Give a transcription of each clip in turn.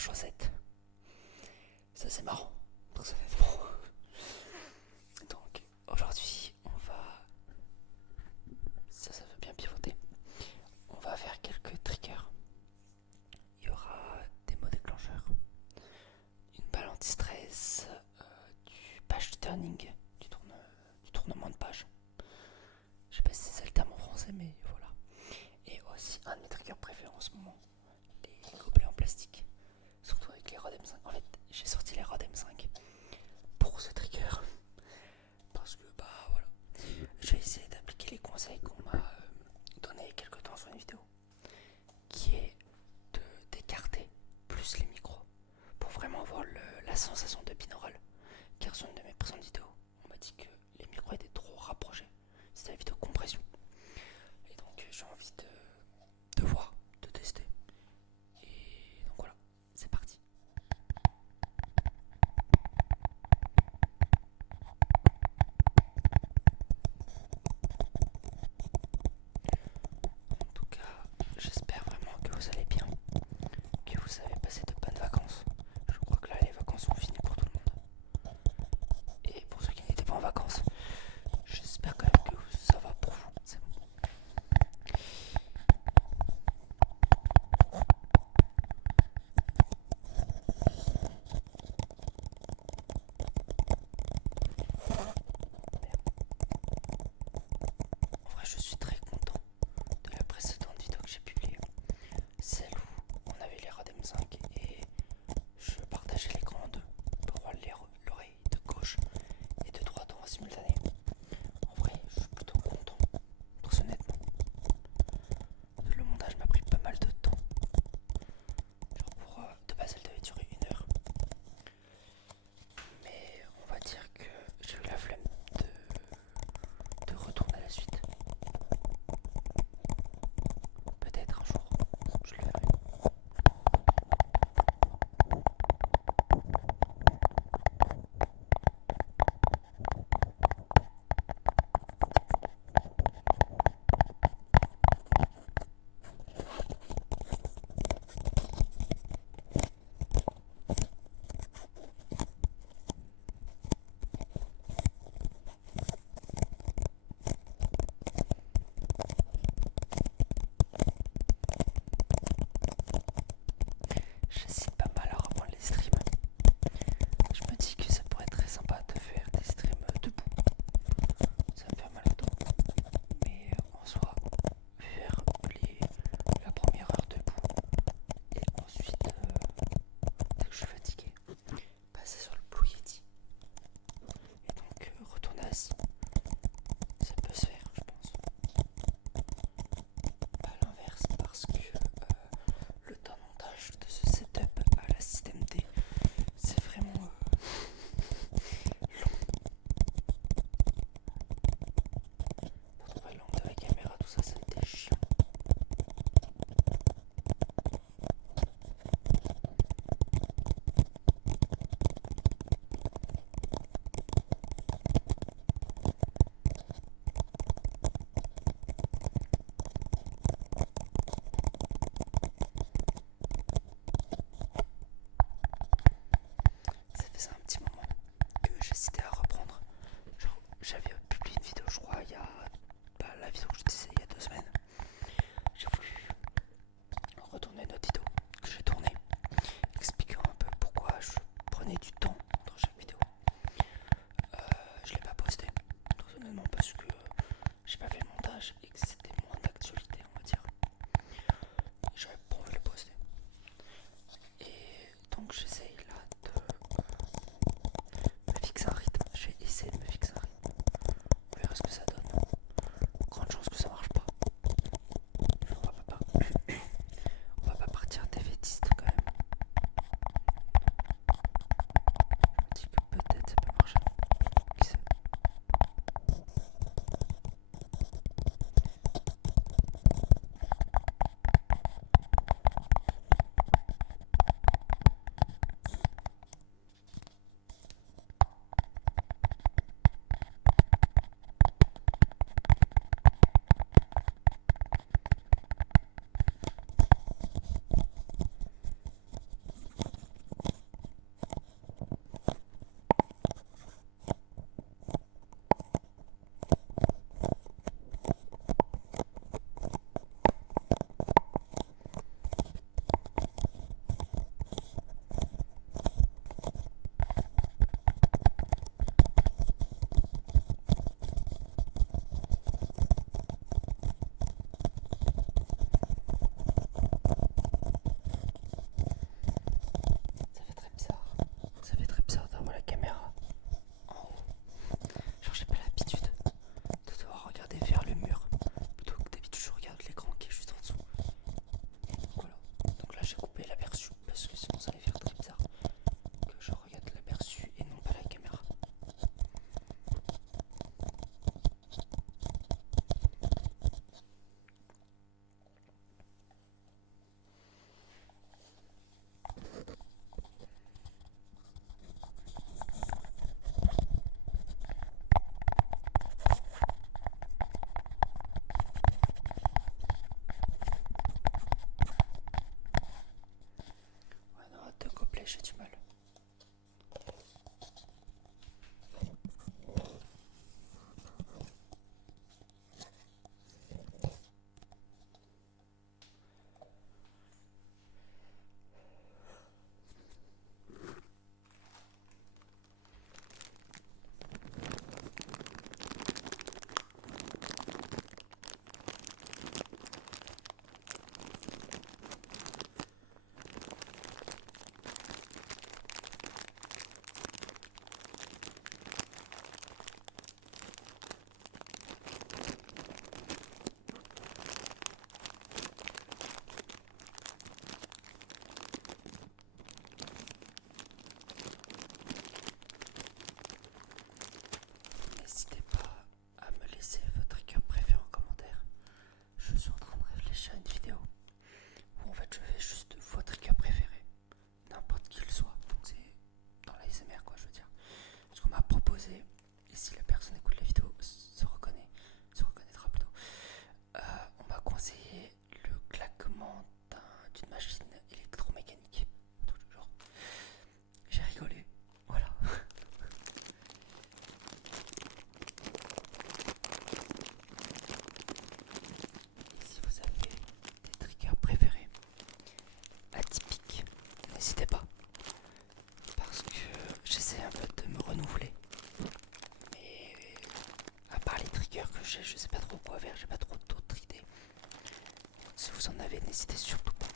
chaussette. Ça c'est marrant, personnellement. Donc aujourd'hui on va, ça veut bien pivoter, on va faire quelques triggers. Il y aura des mots déclencheurs, une balle anti-stress, du page turning, du tournement de page. Je sais pas si c'est ça le terme en français, mais voilà. Et aussi un de mes triggers préférés en ce moment, les gobelets en plastique. Surtout avec les Rode M5. En fait, j'ai sorti les Rode M5 pour ce trigger. Parce que, bah voilà. Je vais essayer d'appliquer les conseils qu'on m'a donné il y a quelques temps sur une vidéo. Qui est d'écarter plus les micros. Pour vraiment avoir la sensation de binaural. Car sur une de mes précédentes vidéos, on m'a dit que les micros étaient trop rapprochés. C'était la vidéo compression. Et donc j'ai envie de voir, de tester. Et donc voilà, c'est parti. En tout cas, j'espère vraiment que vous allez bien, que vous avez passé de bonnes vacances. Je crois que là, les vacances sont finies pour tout le monde. Et pour ceux qui n'étaient pas en vacances, j'espère quand même que ça va pour vous. C'est bon. En vrai, je suis très content de la précédente vidéo que j'ai publiée. Celle où on avait les Rode M5 et je partageais l'écran en deux pour voir l'oreille de gauche et de droite en simultané. En vrai, je suis plutôt content, très honnêtement. Le montage m'a pris pas mal de temps. Genre de base, elle devait durer 1 heure. Mais on va dire que j'ai eu la flemme de retourner à la suite. manger, je sais pas trop quoi faire, j'ai pas trop d'autres idées. Si vous en avez, n'hésitez surtout pas.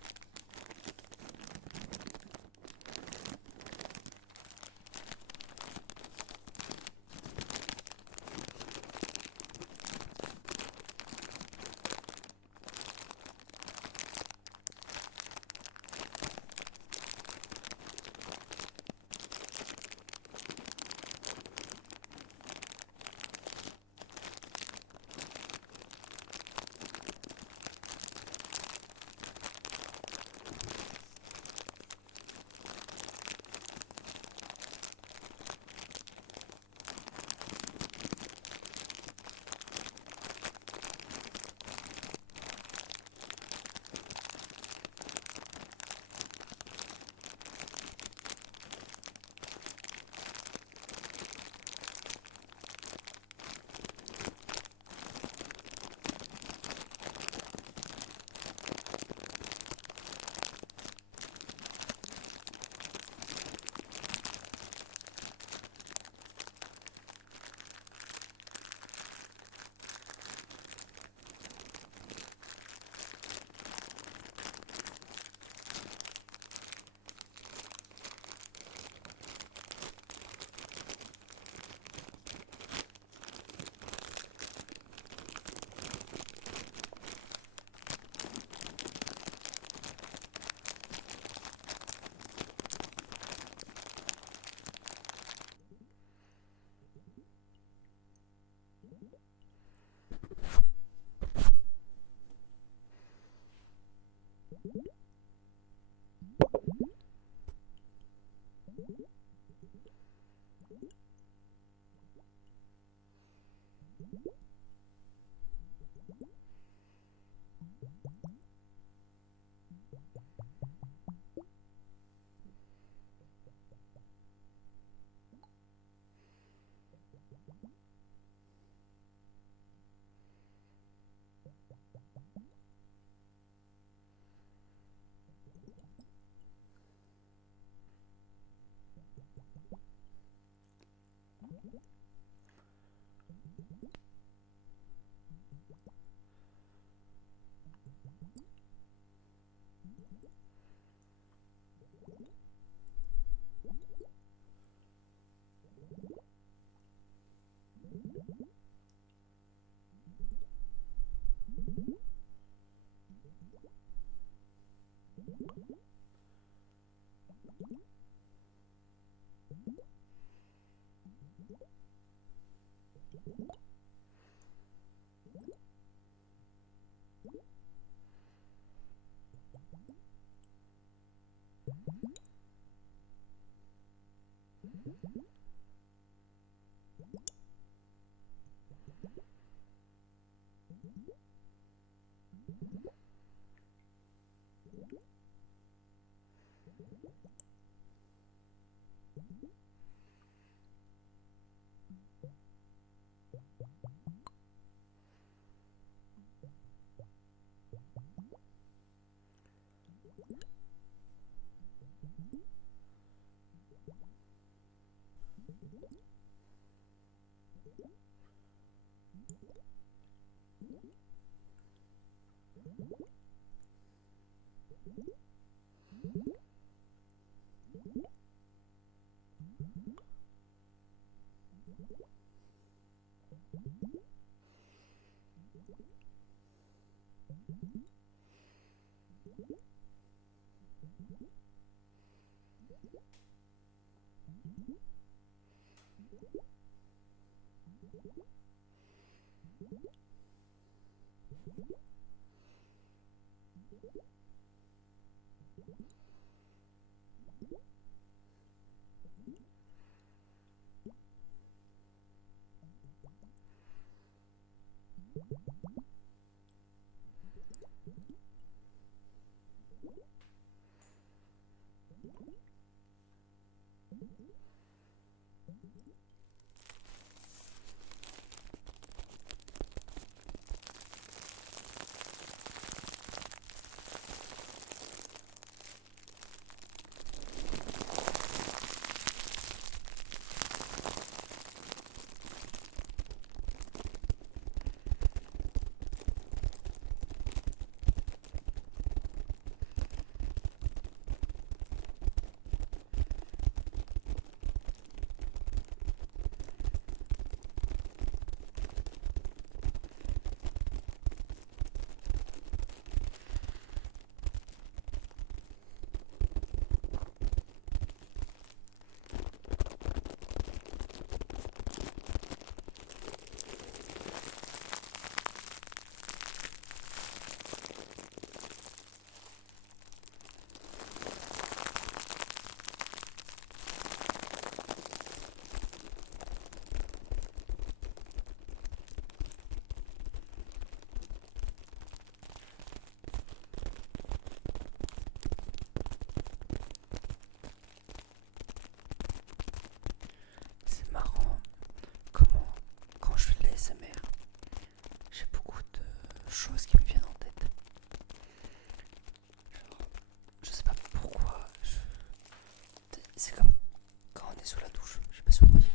est sous la douche, je sais pas si vous voyez.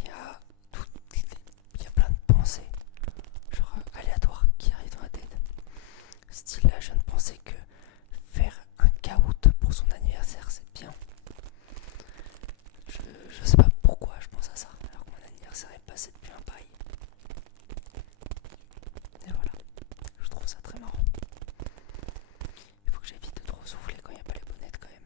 Il y a tout, il y a plein de pensées, genre aléatoires, qui arrivent dans la tête. Style là, je viens de penser que faire un caout pour son anniversaire, c'est bien. Je sais pas pourquoi je pense à ça, alors que mon anniversaire est passé depuis un bail. Et voilà, je trouve ça très marrant. Il faut que j'évite de trop souffler quand il n'y a pas les bonnettes quand même.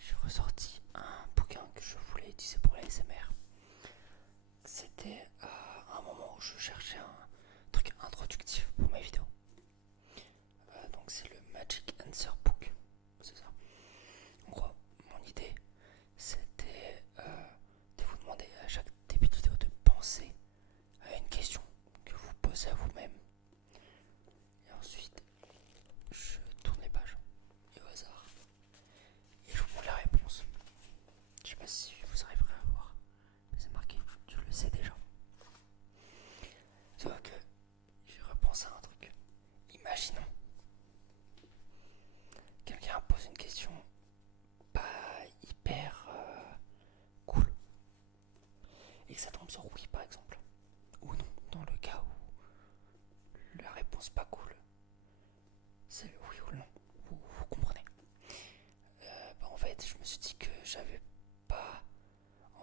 J'ai ressorti un bouquin que je voulais utiliser pour la SMR. C'était à un moment où je cherchais un truc introductif pour mes vidéos. Donc c'est le Magic Answer Book, c'est ça. En gros, mon idée c'était de vous demander à chaque début de vidéo de penser à une question que vous posez à vous-même. Et ensuite, je tourne les pages et au hasard et je vous montre la réponse. Je sais pas si vous arriverez à voir, mais c'est marqué, tu le sais déjà. Sauf que j'ai repensé à un truc. Imaginons, quelqu'un pose une question pas hyper cool et que ça tombe sur oui par exemple, ou non, dans le cas où la réponse pas cool, c'est le oui ou le non, vous comprenez. En fait, je me suis dit que j'avais pas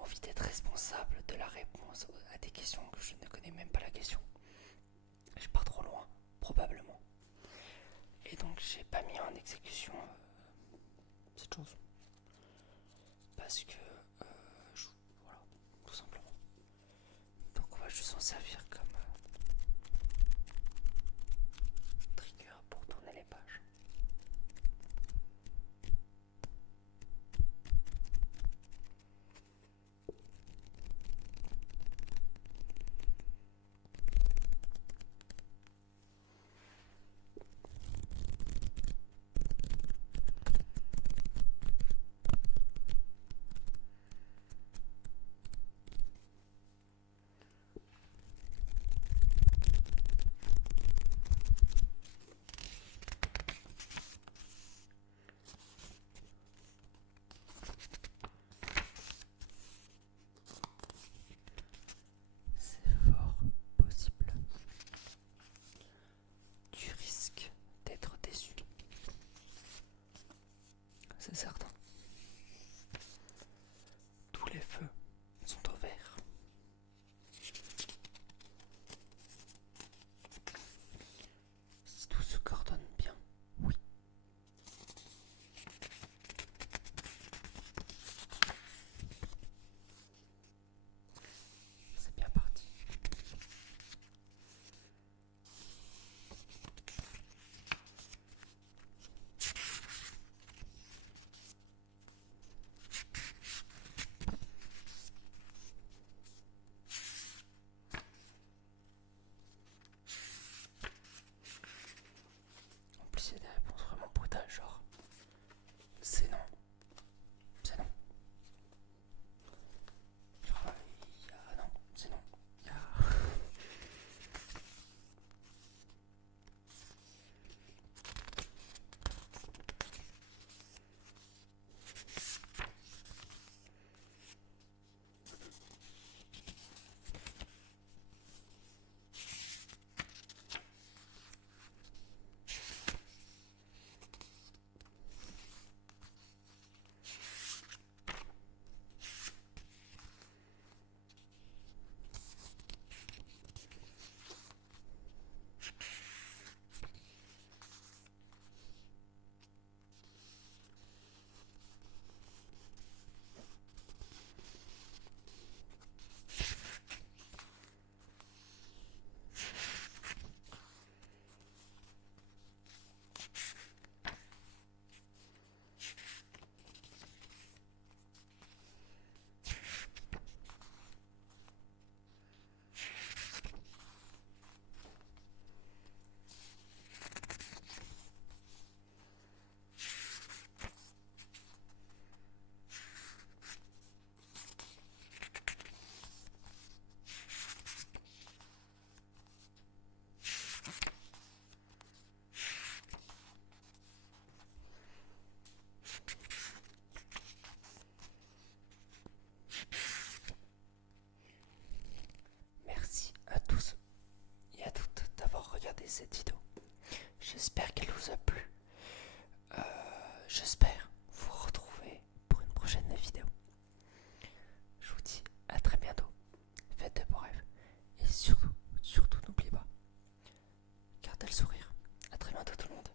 envie d'être responsable de la réponse à des questions que je ne connais même pas la question. Je pars trop loin, probablement. Et donc j'ai pas mis en exécution cette chose. Parce que, voilà, tout simplement. Donc on va juste s'en servir comme trigger pour tourner les pages. C'est fort possible. Tu risques d'être déçu. C'est certain. Tous les feux sont au vert. Si tout se coordonne bien, oui. C'est bien parti. de tout le monde.